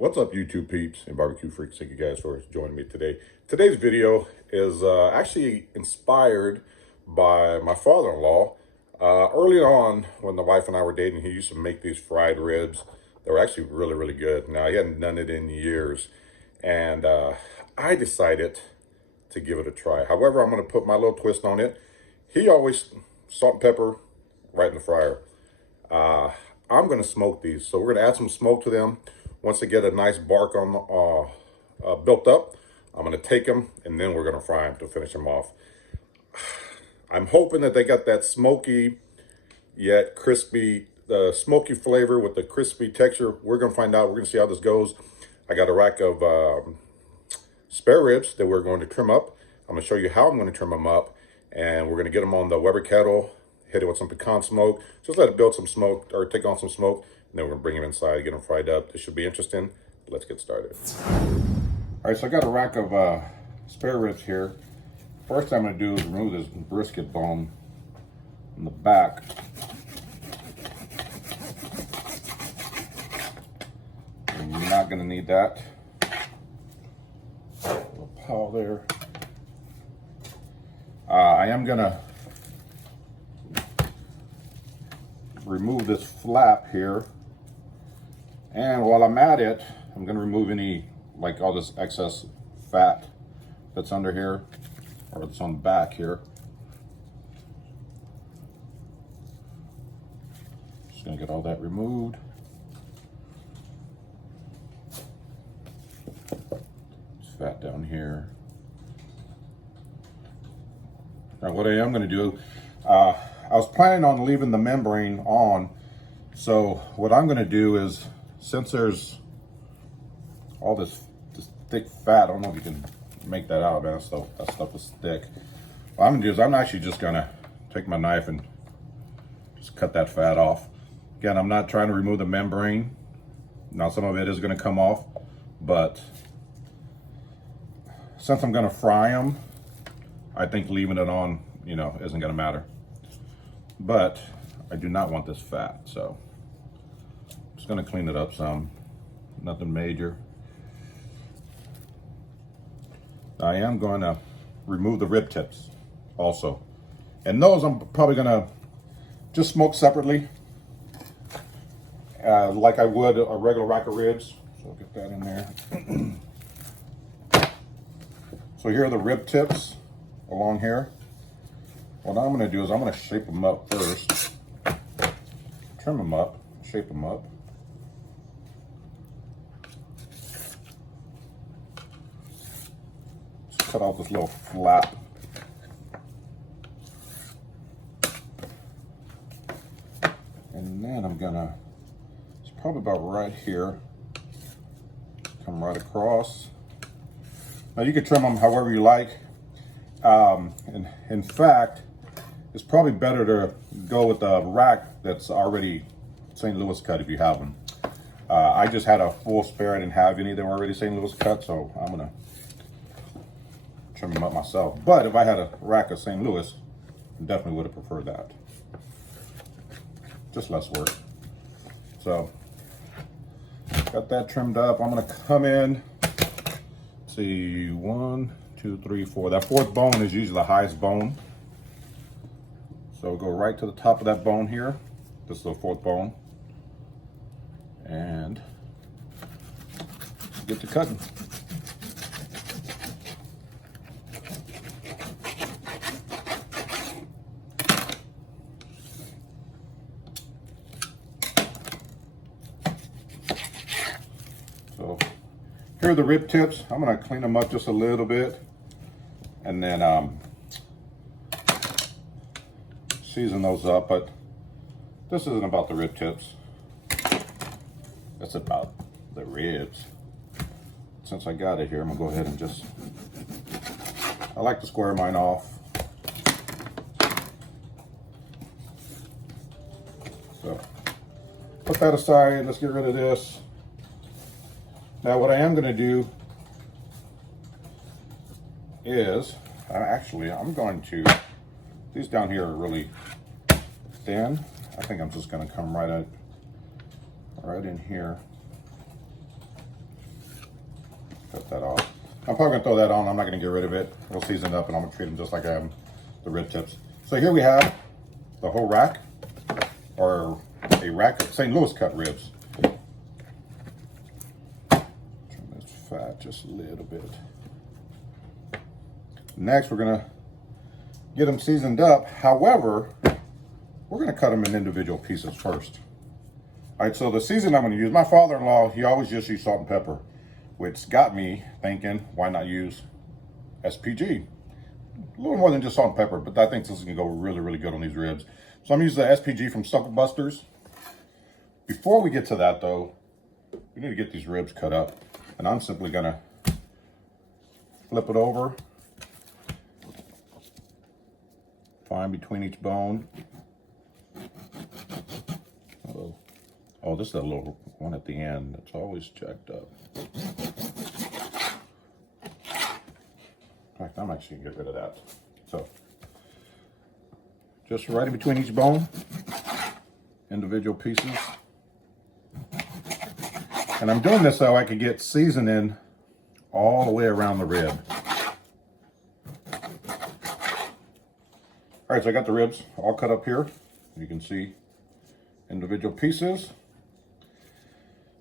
What's up, YouTube peeps and barbecue freaks? Thank you guys for joining me today. Today's video is actually inspired by my father-in-law. Early on, when the wife and I were dating, he used to make these fried ribs. They were actually really, really good. Now, he hadn't done it in years. And I decided to give it a try. However, I'm going to put my little twist on it. He always salt and pepper right in the fryer. I'm going to smoke these. So we're going to add some smoke to them. Once they get a nice bark on built up, I'm going to take them and then we're going to fry them to finish them off. I'm hoping that they got that smoky yet crispy, smoky flavor with the crispy texture. We're going to find out. We're going to see how this goes. I got a rack of spare ribs that we're going to trim up. I'm going to show you how I'm going to trim them up, and we're going to get them on the Weber kettle, hit it with some pecan smoke, just let it build some smoke or take on some smoke. And then we're gonna bring them inside, get them fried up. This should be interesting. Let's get started. All right, so I got a rack of spare ribs here. First thing I'm gonna do is remove this brisket bone in the back. And you're not gonna need that. A little pile there. I am gonna remove this flap here. And while I'm at it, I'm going to remove any, like all this excess fat that's under here, or that's on the back here. Just going to get all that removed. There's fat down here. Now what I am going to do, I was planning on leaving the membrane on. So what I'm going to do is, since there's all this thick fat, I don't know if you can make that out, man. That stuff is thick. What I'm gonna do is I'm actually just gonna take my knife and just cut that fat off. Again, I'm not trying to remove the membrane. Now some of it is gonna come off, but since I'm gonna fry them, I think leaving it on, isn't gonna matter. But I do not want this fat, so just gonna clean it up some, nothing major. I am going to remove the rib tips also. And those I'm probably gonna just smoke separately, like I would a regular rack of ribs. So I'll get that in there. So here are the rib tips along here. What I'm gonna do is I'm gonna shape them up first. Trim them up, shape them up. Cut out this little flap. And then I'm gonna, it's probably about right here, come right across. Now you can trim them however you like. And in fact, it's probably better to go with a rack that's already St. Louis cut if you have them. I just had a full spare, I didn't have any that were already St. Louis cut, so I'm gonna trim them up myself. But if I had a rack of St. Louis, I definitely would have preferred that. Just less work. So, got that trimmed up. I'm gonna come in, see, 1, 2, 3, 4. That fourth bone is usually the highest bone. So go right to the top of that bone here. This is the fourth bone. And get to cutting. So here are the rib tips. I'm gonna clean them up just a little bit, and then season those up. But this isn't about the rib tips. It's about the ribs. Since I got it here, I'm gonna go ahead and just, I like to square mine off. So put that aside, let's get rid of this. Now what I am gonna do is, I'm going to, these down here are really thin. I think I'm just gonna come right in here. cut that off. I'm probably gonna throw that on. I'm not gonna get rid of it. It'll season up, and I'm gonna treat them just like I am the rib tips. So here we have the whole rack, or a rack of St. Louis cut ribs. Turn this fat just a little bit. Next, we're gonna get them seasoned up. However, we're gonna cut them in individual pieces first. All right, so the season I'm gonna use, my father-in-law, he always just used salt and pepper, which got me thinking, why not use SPG? A little more than just salt and pepper, but I think this is gonna go really, really good on these ribs. So I'm using the SPG from Sucker Busters. Before we get to that though, we need to get these ribs cut up. And I'm simply gonna flip it over, find between each bone. Uh-oh. Oh, this is a little one at the end that's always jacked up. In fact, I'm actually gonna get rid of that. So, just right in between each bone, individual pieces. And I'm doing this so I can get seasoning all the way around the rib. All right, so I got the ribs all cut up here. You can see individual pieces.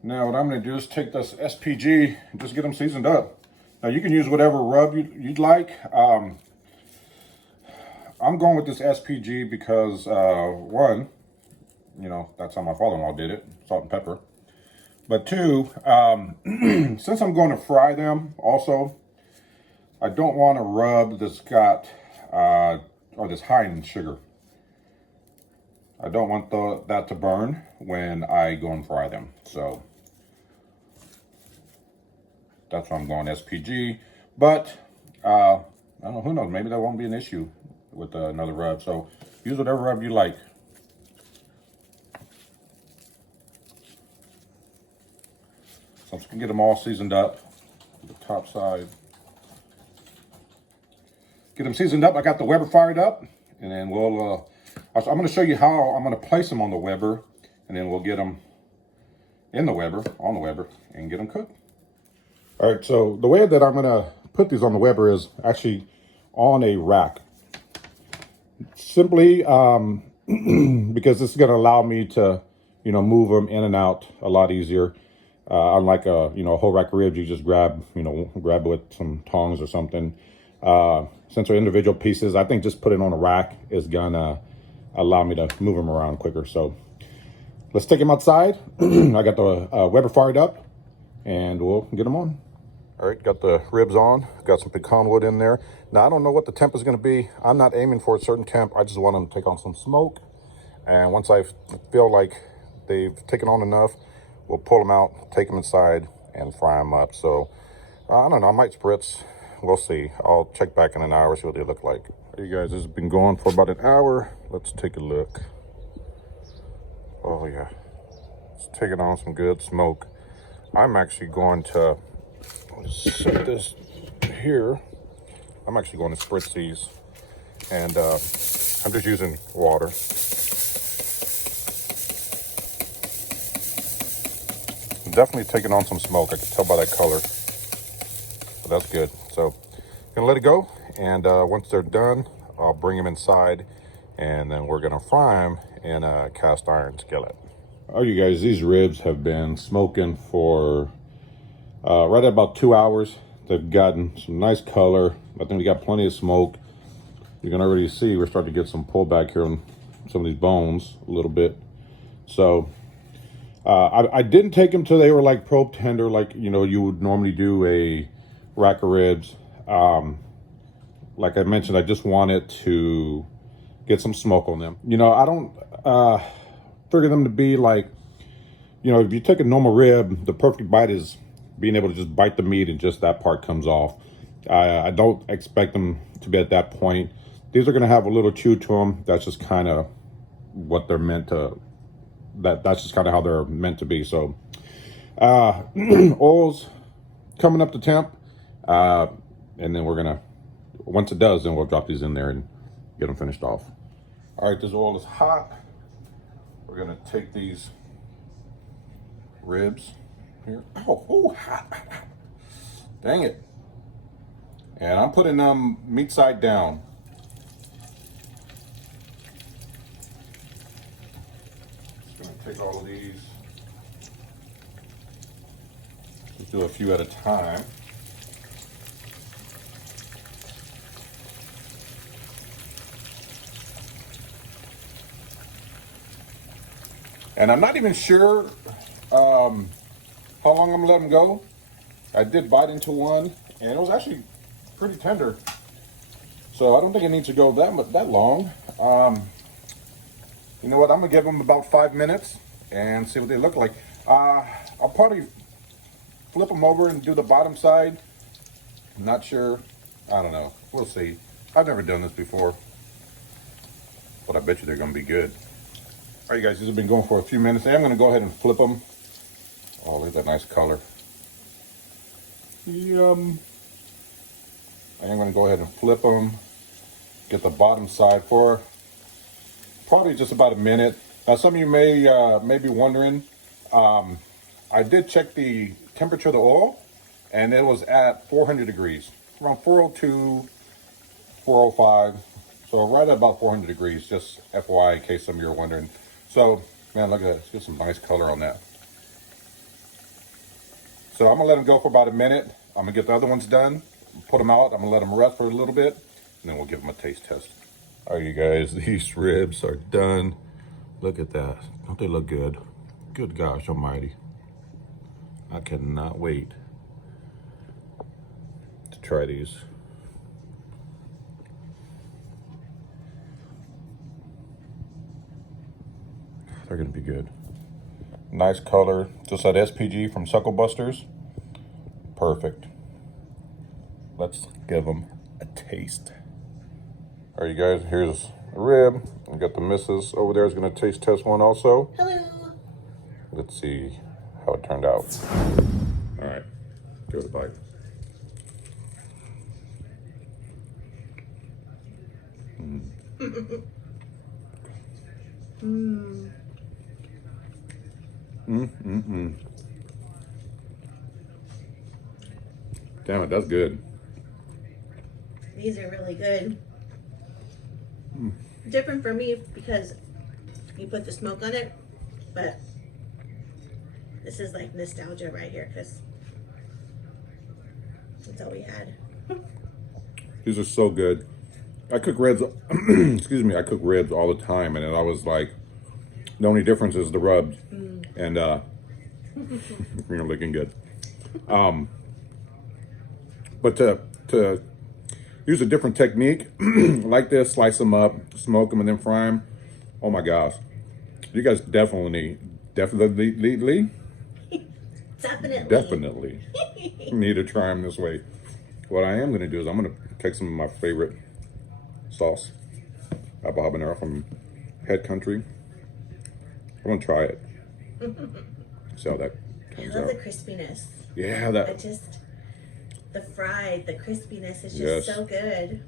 Now what I'm gonna do is take this SPG and just get them seasoned up. Now you can use whatever rub you'd like. I'm going with this SPG because one, you know, that's how my father-in-law did it, salt and pepper. But two, since I'm going to fry them also, I don't want a rub that's got, or that's high in sugar. I don't want that to burn when I go and fry them. So that's why I'm going SPG. But I don't know, who knows, maybe that won't be an issue with another rub. So use whatever rub you like. So I'm just gonna get them all seasoned up, the top side. Get them seasoned up. I got the Weber fired up, and then we'll, I'm gonna show you how I'm gonna place them on the Weber, and then we'll get them in the Weber, on the Weber, and get them cooked. All right, so the way that I'm gonna put these on the Weber is actually on a rack. Simply because this is gonna allow me to, you know, move them in and out a lot easier. Unlike a whole rack of ribs, you just grab it with some tongs or something. Since they're individual pieces, I think just putting it on a rack is gonna allow me to move them around quicker. So let's take them outside. I got the Weber fired up, and we'll get them on. All right, got the ribs on. Got some pecan wood in there. Now I don't know what the temp is gonna be. I'm not aiming for a certain temp. I just want them to take on some smoke. And once I feel like they've taken on enough, we'll pull them out, take them inside, and fry them up. So, I don't know, I might spritz. We'll see. I'll check back in an hour, see what they look like. Hey guys, this has been going for about an hour. Let's take a look. Oh yeah, it's taking on some good smoke. I'm actually going to, just set this here. I'm actually going to spritz these. And I'm just using water. Definitely taking on some smoke. I can tell by that color. So that's good. So gonna let it go, and once they're done, I'll bring them inside, and then we're gonna fry them in a cast iron skillet. Oh, you guys, these ribs have been smoking for right at about 2 hours. They've gotten some nice color. I think we got plenty of smoke. You can already see we're starting to get some pullback here on some of these bones a little bit. So I didn't take them till they were like probe tender, like you would normally do a rack of ribs. Like I mentioned, I just wanted to get some smoke on them. I don't figure them to be like, if you take a normal rib, the perfect bite is being able to just bite the meat and just that part comes off. I don't expect them to be at that point. These are going to have a little chew to them. That's just kind of what they're meant to. That's just kind of how they're meant to be. So oil's coming up to temp, and then we're gonna, once it does, then we'll drop these in there and get them finished off. All right, this oil is hot. We're gonna take these ribs here. Oh, hot. Dang it. And I'm putting meat side down. Just gonna take all of these. Just do a few at a time. And I'm not even sure how long I'm gonna let them go. I did bite into one, and it was actually pretty tender. So I don't think it needs to go that long. You know what? I'm gonna give them about 5 minutes and see what they look like. I'll probably flip them over and do the bottom side. I'm not sure. I don't know. We'll see. I've never done this before, but I bet you they're gonna be good. All right, guys, this has been going for a few minutes. I'm gonna go ahead and flip them. Oh, look at that nice color. Yum. I am going to go ahead and flip them, get the bottom side for probably just about a minute. Now, some of you may be wondering, I did check the temperature of the oil, and it was at 400 degrees, around 402, 405, so right at about 400 degrees, just FYI, in case some of you are wondering. So, man, look at that. Let's get some nice color on that. So I'm gonna let them go for about a minute. I'm gonna get the other ones done, put them out. I'm gonna let them rest for a little bit, and then we'll give them a taste test. All right, you guys, these ribs are done. Look at that. Don't they look good? Good gosh almighty. I cannot wait to try these. They're gonna be good. Nice color, just that SPG from Suckle Busters. Perfect. Let's give them a taste. All right, you guys, here's a rib. I got the missus over there is gonna taste test one also. Hello. Let's see how it turned out. All right, give it a bite. Damn it, that's good. These are really good. Different for me because you put the smoke on it, but this is like nostalgia right here because that's all we had. These are so good. I cook ribs, excuse me, I cook ribs all the time, and I was like, the only difference is the rubs. And you're looking good. But to use a different technique like this, slice them up, smoke them, and then fry them. Oh my gosh, you guys definitely need to try them this way. What I am gonna do is I'm gonna take some of my favorite sauce, apple habanero from Head Country. I'm gonna try it. See how that turns out. I love the crispiness. Yeah, that. The fried, the crispiness is just so good.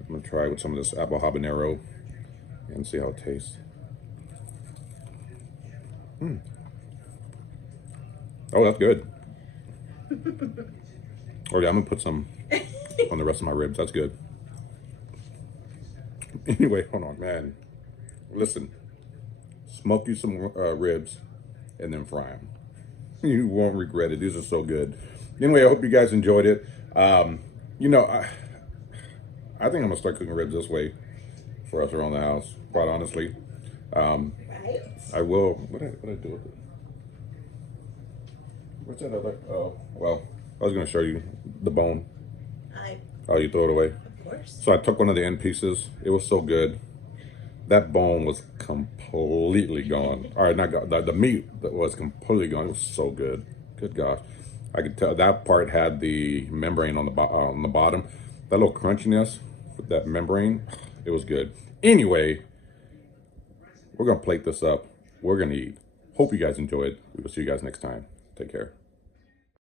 I'm gonna try with some of this apple habanero and see how it tastes. Oh, that's good. Oh yeah, I'm gonna put some on the rest of my ribs. That's good. Anyway, hold on, man. Listen, smoke you some ribs and then fry them. You won't regret it. These are so good. Anyway, I hope you guys enjoyed it. You know, I think I'm gonna start cooking ribs this way for us around the house. Quite honestly, Right. I will. What did I do with it? What's that other? Oh, well, I was gonna show you the bone. Oh, you throw it away? Of course. So I took one of the end pieces. It was so good. That bone was completely gone. All right, not gone. The meat was completely gone. It was so good. Good gosh. I could tell that part had the membrane on the bottom. That little crunchiness with that membrane, it was good. Anyway, we're gonna plate this up. We're gonna eat. Hope you guys enjoyed. We will see you guys next time. Take care.